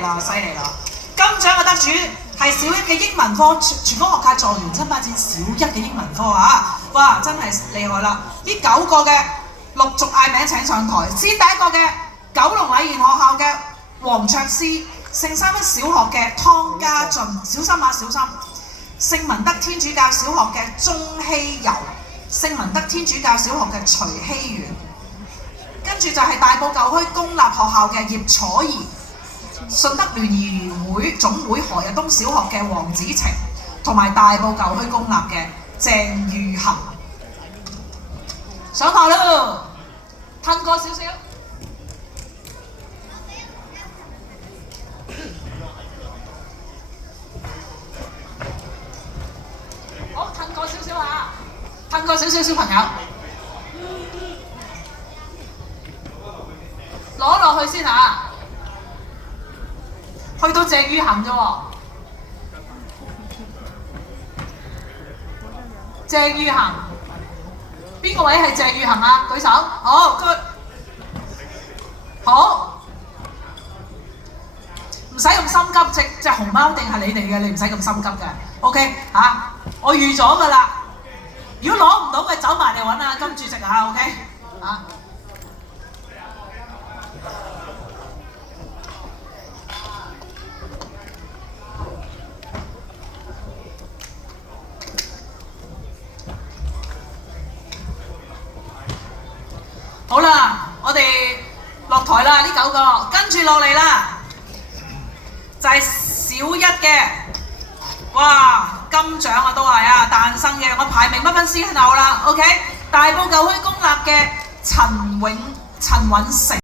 利啦，犀利啦！金獎嘅得主係小一嘅英文科，全科學界狀元爭霸戰小一嘅英文科啊！哇，真係厲害啦！呢9個嘅陸續嗌名請上台，先第一個嘅九龍禮賢學校嘅黃卓思，聖三一小學嘅湯家俊，小心啊小心！聖文德天主教小學嘅鐘希柔，聖文德天主教小學嘅徐希元，跟住就係大埔舊區公立學校嘅葉楚怡，順德聯誼會總會何日東小學嘅黃子晴，同埋大埔舊區公立嘅鄭裕恒。上台啦，褪過少少。好，褪過少少嚇，褪過少少小朋友，攞落去先嚇，去到鄭裕恒啫喎，鄭裕恒，邊個位係鄭裕恒啊？舉手，好 ，good， 好，唔使咁心急，隻熊貓定係你哋嘅，你唔使咁心急嘅 ，OK 嚇。我預咗㗎啦，如果攞唔到嘅走埋嚟揾阿金主席嚇 ，OK 嚇。好啦，我哋落台啦，呢9個，跟住落嚟啦，就係小一嘅。哇，金獎啊都係啊，誕生嘅，我排名不分先後啦 ，OK， 大埔舊區公立嘅陳允成。